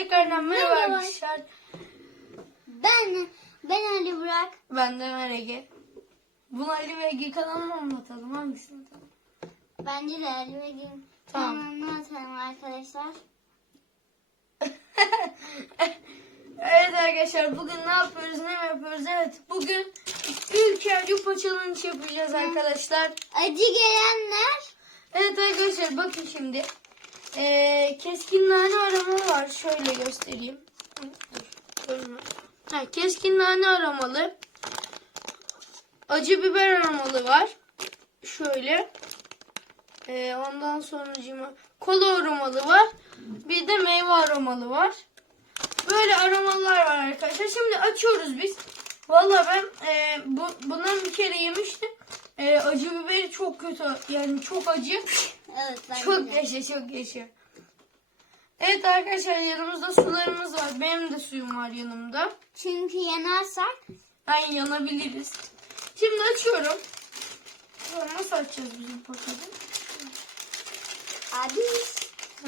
tekrardan merhaba Merhaba. arkadaşlar. Ben ben Ali Burak. Ben de Merege. Bunu Ali ve Ege kanalına anlatalım. Hangisini atalım? Bence de Ali ve Gün Tamam. kanalına atalım arkadaşlar. evet arkadaşlar bugün ne yapıyoruz ne yapıyoruz? Evet bugün Ülker Yupa Challenge yapacağız arkadaşlar. Acı gelenler Evet arkadaşlar bakın şimdi. Ee, keskin nane aramalı var. Şöyle göstereyim. Dur. görünmüyor. Ha, keskin nane aramalı. Acı biber aramalı var. Şöyle. Ee, ondan sonra kola aromalı var. Bir de meyve aromalı var. Böyle aromalar var arkadaşlar. Şimdi açıyoruz biz. Valla ben e, bu, bundan bir kere yemiştim. E, acı biberi çok kötü. Yani çok acı. Evet Çok de. yaşa çok yaşa. Evet arkadaşlar yanımızda sularımız var. Benim de suyum var yanımda. Çünkü yanarsak Ay yanabiliriz. Şimdi açıyorum. Sonra Nasıl açacağız bizim paketi? abi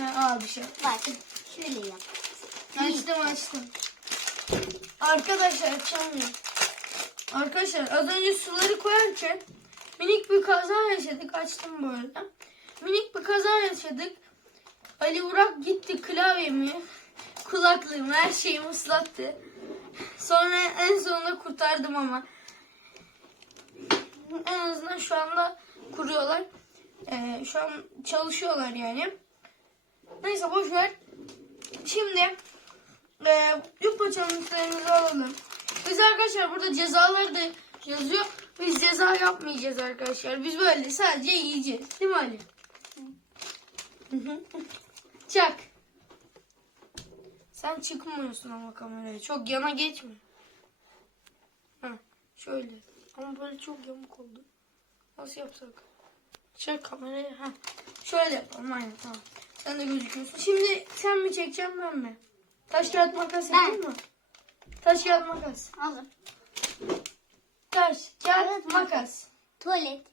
Ha, abi şey. bak şöyle yap. Açtım açtım. Arkadaşlar açamıyorum. Arkadaşlar az önce suları koyarken minik bir kaza yaşadık. Açtım böyle. Minik bir kaza yaşadık. Ali Burak gitti klavyemi, kulaklığımı, her şeyimi ıslattı. Sonra en sonunda kurtardım ama. En azından şu anda kuruyorlar. Ee, şu an çalışıyorlar yani. Neyse boş ver. Şimdi e, yupa challenge'larımızı alalım. Biz arkadaşlar burada cezalar da yazıyor. Biz ceza yapmayacağız arkadaşlar. Biz böyle sadece yiyeceğiz. Değil mi Ali? Çak. Sen çıkmıyorsun ama kameraya. Çok yana geçme. Heh, şöyle. Ama böyle çok yamuk oldu. Nasıl yapsak? Çek kamerayı. Heh. Şöyle yapalım. Aynen tamam. Sen de gözüküyorsun. Şimdi sen mi çekeceksin ben mi? Taş kağıt makas yapayım mı? Taş kağıt makas. Alır. Taş kağıt makas. Tuvalet.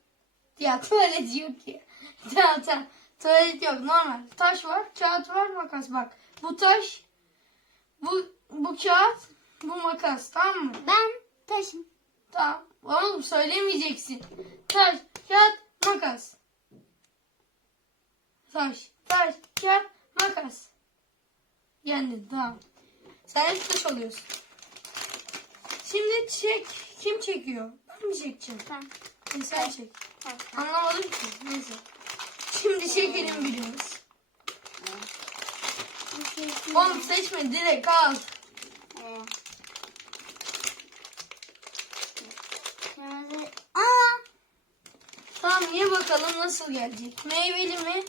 Ya tuvalet yok ki. tamam tamam. Tuvalet yok normal. Taş var, kağıt var, makas bak. Bu taş, bu bu kağıt, bu makas tamam mı? Ben taşım. Tamam. Oğlum söylemeyeceksin. Taş, kağıt, makas. Taş, taş, kağıt, makas. Yendin tamam. Sen hep taş oluyorsun. Şimdi çek. Kim çekiyor? Ben mi çekeceğim? Ben. E, sen çek. Anlamadım ki. Neyse. Şimdi çekelim birimiz. Oğlum seçme direkt al. Aa! Tamam ye bakalım nasıl gelecek. Meyveli mi?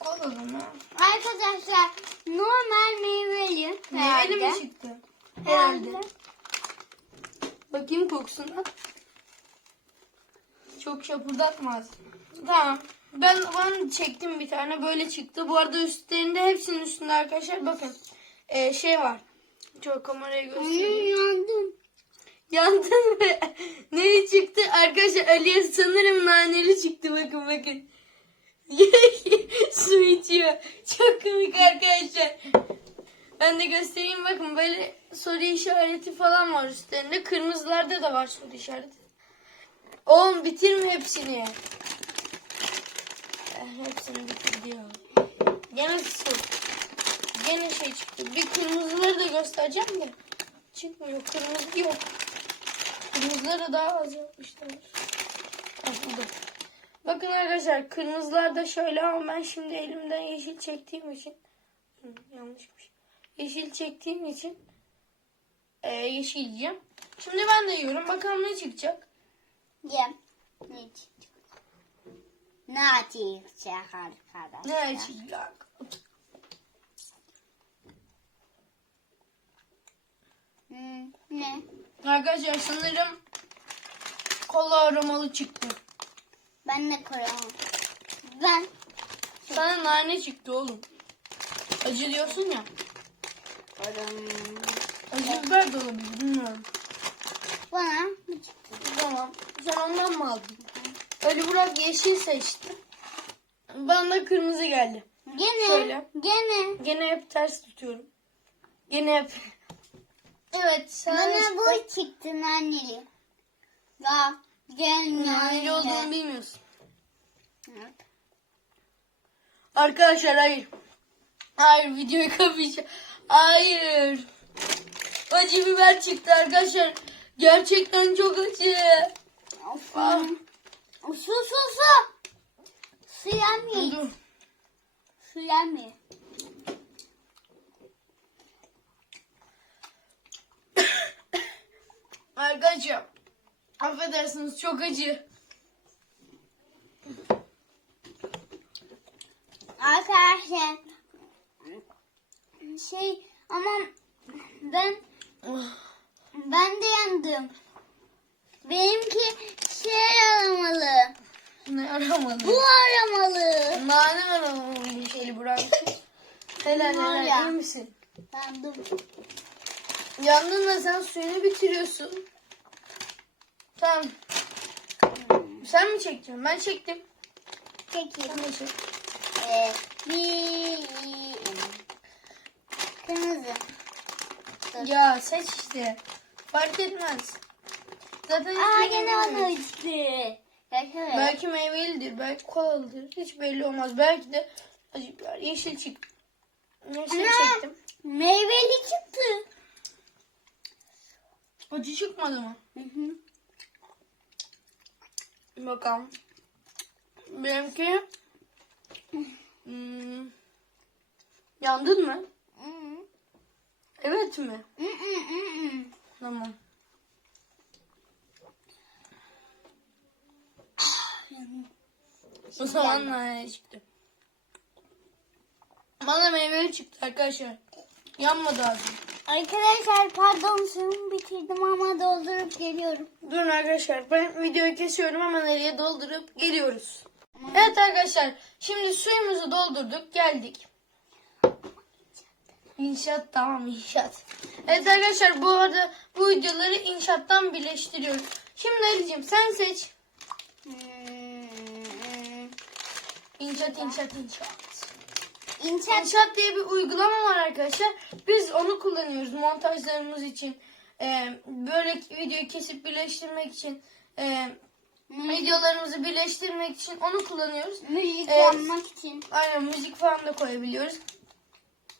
Alalım ha. Arkadaşlar normal meyveli. Meyveli mi herhalde. çıktı? Herhalde. Bakayım kokusuna. Çok şapırdatmaz. Tamam. Ben ben çektim bir tane böyle çıktı. Bu arada üstlerinde hepsinin üstünde arkadaşlar bakın. Ee, şey var. Çok kameraya göstereyim. Yandım. Yandın mı? ne çıktı? Arkadaşlar Ali'ye sanırım naneli çıktı. Bakın bakın. Su içiyor. Çok komik arkadaşlar. Ben de göstereyim bakın böyle soru işareti falan var üstlerinde. Kırmızılarda da var soru işareti. Oğlum bitirme hepsini. Hepsini bitirdi ya. Gene su. Gene şey çıktı. Bir kırmızıları da göstereceğim de. Çıkmıyor. Kırmızı yok. Kırmızıları daha az yapmışlar. Burada. Bakın arkadaşlar kırmızılar da şöyle ama ben şimdi elimden yeşil çektiğim için yanlışmış. Yeşil çektiğim için e, yeşil yiyeceğim. Şimdi ben de yiyorum. Bakalım ne çıkacak. Yem. Ne çıkacak? Ne çıkacak arkadaşlar? Ne çıkacak? Hmm, ne? Arkadaşlar sanırım kola aromalı çıktı. Ben ne koyamam. Ben Sana nane çıktı oğlum. Acı diyorsun ya. koyarım. Acı biber de olabilir bilmiyorum. Bana bu çıktı. Tamam. Sen ondan mı aldın? Ali Burak yeşil seçti. Bana kırmızı geldi. Gene. Şöyle. Gene. Gene hep ters tutuyorum. Gene hep. Evet. Bana bu çıktı naneli. Ya. Gene. Naneli olduğunu bilmiyorsun. Evet. Arkadaşlar hayır. Hayır videoyu kapayacağım. Hayır. Acı biber çıktı arkadaşlar. Gerçekten çok acı. Of. Ah. Su su su. Su. Dur. Su yenmeyin. Arkadaşlar. Affedersiniz çok acı. Arkadaşlar. Şey ama ben ben de yandım. Benimki şey aramalı. Ne aramalı? Bu aramalı. Nane aramalı bir şeyli Burak. Helal Var helal ya. iyi misin? Yandım. Yandın da sen suyunu bitiriyorsun. Tamam. Sen mi çekeceksin? Ben çektim. Peki. Sen de çek. Ee, bir kırmızı. Dur. Ya seç işte. Fark etmez. Zaten Aa gene uçtu. Yaşa Belki meyvelidir, belki kolalıdır. Hiç belli olmaz. Belki de acı biber, yeşil çık. Yeşil Ana. çektim. Meyveli çıktı. Acı çıkmadı mı? Hı hı. Bakalım. Benimki hmm, yandın mı? Hı hı. Evet mi? Hı hı hı hı. Tamam. O zaman nane çıktı. Bana meyveli çıktı arkadaşlar. Yanmadı ağzım. Arkadaşlar pardon suyumu bitirdim ama doldurup geliyorum. Durun arkadaşlar ben videoyu kesiyorum hemen eliye doldurup geliyoruz. Evet arkadaşlar şimdi suyumuzu doldurduk geldik. İnşaat tamam inşaat. Evet arkadaşlar bu arada bu videoları inşaattan birleştiriyoruz. Şimdi Ali'cim sen seç. Hmm. İnşaat inşaat inşaat. İnşaat İnşaat diye bir uygulama var arkadaşlar. Biz onu kullanıyoruz montajlarımız için. Ee, böyle videoyu kesip birleştirmek için. e, videolarımızı birleştirmek için onu kullanıyoruz. müzik Evet. yapmak için. Aynen müzik falan da koyabiliyoruz.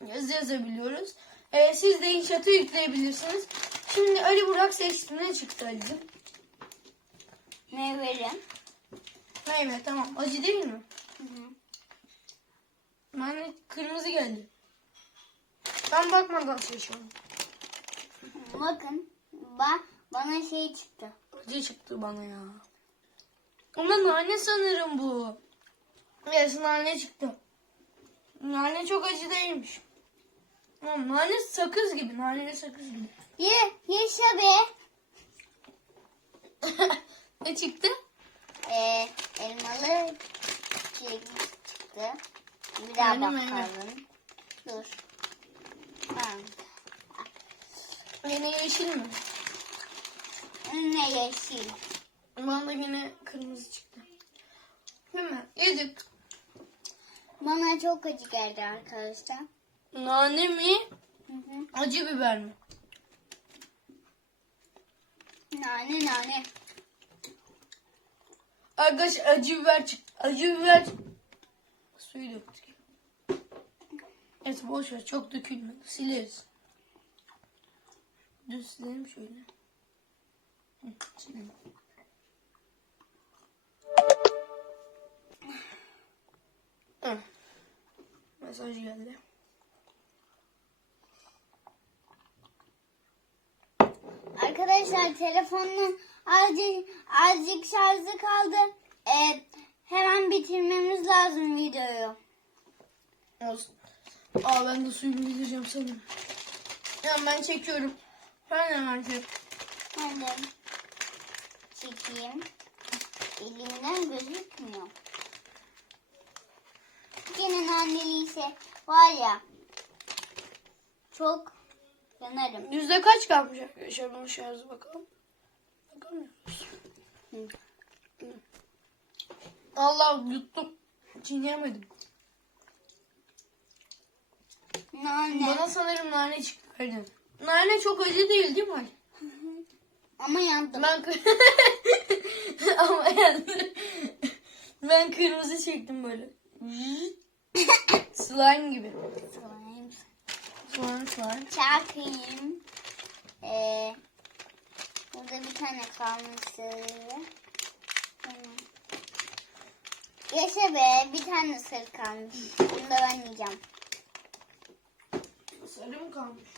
Yazı yazabiliyoruz. Ee, siz de inşaatı yükleyebilirsiniz. Şimdi Ali Burak seçti. Ne çıktı Ali'cim? Meyveli. Meyve tamam. Acı değil mi? Hı hı. Ben kırmızı geldi. Ben bakmadan seçiyorum. Bakın ba bana şey çıktı. Acı çıktı bana ya. Ama nane sanırım bu. Evet nane çıktı. Nane çok acı değilmiş. Ama nane sakız gibi. Nane sakız gibi. Ye, yaşa be. ne çıktı? Ee, elmalı çilek çıktı. Bir daha Aynen, aynen. bakalım. Dur. Ha. Yine yeşil mi? Ne yeşil. Bana yine kırmızı çıktı. Değil mi? Yedik. Bana çok acı geldi arkadaşlar. Nane mi? Hı hı. Acı biber mi? Nane nane. Arkadaş acı biber çıktı. Acı biber Suyu döktük. Evet boş ver. Çok dökülmedi. Sileriz. Dur silelim şöyle. Hı, silelim. Hı. Mesaj geldi. Arkadaşlar telefonun azıcık, azıcık şarjı kaldı. Ee, hemen bitirmemiz lazım videoyu. Olsun. Aa ben de suyumu bitireceğim senin. Ya ben çekiyorum. Ben hemen çek. Hadi. Çekeyim. Elimden gözükmüyor. Yine naneliyse var ya. Çok yanarım. Yüzde kaç kalmış arkadaşlar bunun şarjı bakalım. Bakamıyoruz. Hı. Allah yuttum. Çiğneyemedim. Nane. Bana sanırım nane çıktı. Aynen. Nane çok acı değil değil mi? Ali? Ama yandım. Ben ama yani ben kırmızı çektim böyle. slime gibi. Slime. Slime. Çakayım. Ee, burada bir tane kalmıştı. Yaşa be bir tane sarı kalmış. Onu da ben yiyeceğim. Sarı mı kalmış?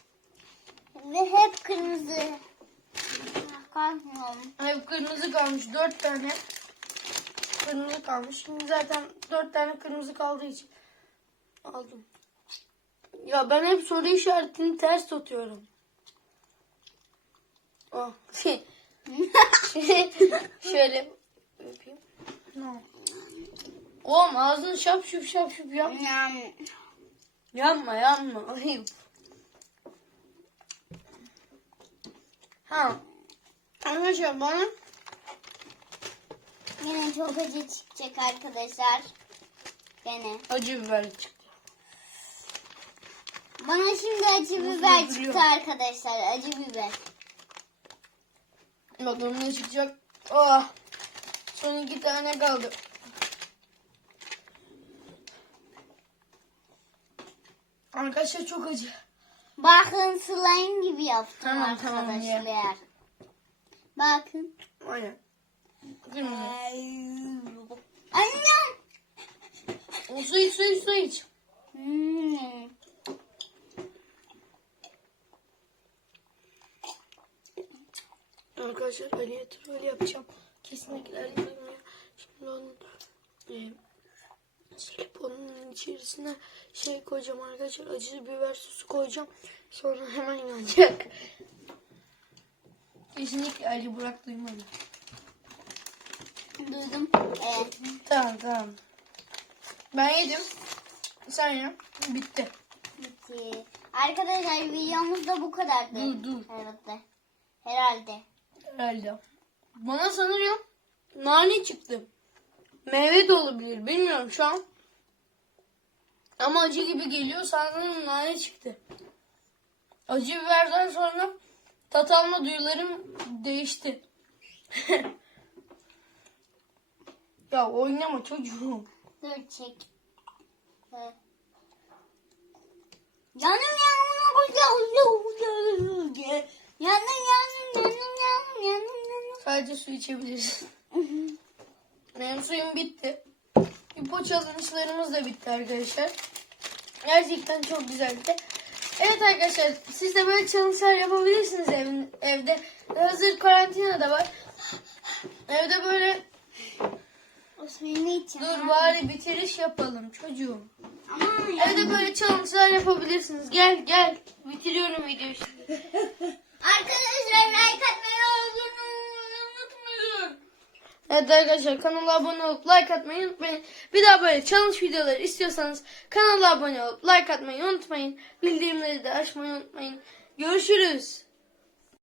Ve hep kırmızı. Ah, Kalkmıyorum. Hep kırmızı kalmış. Dört tane kırmızı kalmış. Şimdi zaten dört tane kırmızı kaldığı için aldım. Ya ben hep soru işaretini ters tutuyorum. Oh. Şöyle yapayım. No. Oğlum ağzını şap şup şap şup yap. Yani Yanma yanma. Ayıp. Ha. Arkadaşlar bana yine çok acı çıkacak arkadaşlar. Gene. acı biber çıktı. Bana şimdi acı biber duruyor? çıktı arkadaşlar. Acı biber. Bakalım ne çıkacak. Oh. Son iki tane kaldı. Arkadaşlar çok acı. Bakın slime gibi yaptım Tamam, tamam, arkadaşlar. Bakın. Aynen. Annem. O su iç su iç su iç. Hmm. Arkadaşlar Ali'ye troll yapacağım. Kesinlikle Ali duymuyor. Şimdi onun e, silip onun içerisine şey koyacağım arkadaşlar. Acı biber sosu koyacağım. Sonra hemen yanacak. Kesinlikle Ali Burak duymadı. Duydum. Evet. Tamam tamam. Ben yedim. Sen ye. Bitti. Bitti. Arkadaşlar videomuz da bu kadardı. Dur, dur. Herhalde. Herhalde. Herhalde. Bana sanırım nane çıktı. Meyve de olabilir. Bilmiyorum şu an. Ama acı gibi geliyor. Sanırım nane çıktı. Acı biberden sonra tat alma duyularım değişti. ya oynama çocuğum. Dur çek. Yanım Sadece su içebilirsin. Benim suyum bitti. İpo challenge'larımız da bitti arkadaşlar. Gerçekten çok güzeldi. Evet arkadaşlar siz de böyle challenge'lar yapabilirsiniz evin, evde. Hazır karantina da var. Evde böyle dur bari bitiriş yapalım çocuğum. Ama ya. Evde böyle challenge'lar yapabilirsiniz. Gel gel. Bitiriyorum videoyu şimdi. Arkadaşlar like atmayı unutmayın. Evet arkadaşlar kanala abone olup like atmayı unutmayın. Bir daha böyle challenge videoları istiyorsanız kanala abone olup like atmayı unutmayın. Bildirimleri de açmayı unutmayın. Görüşürüz.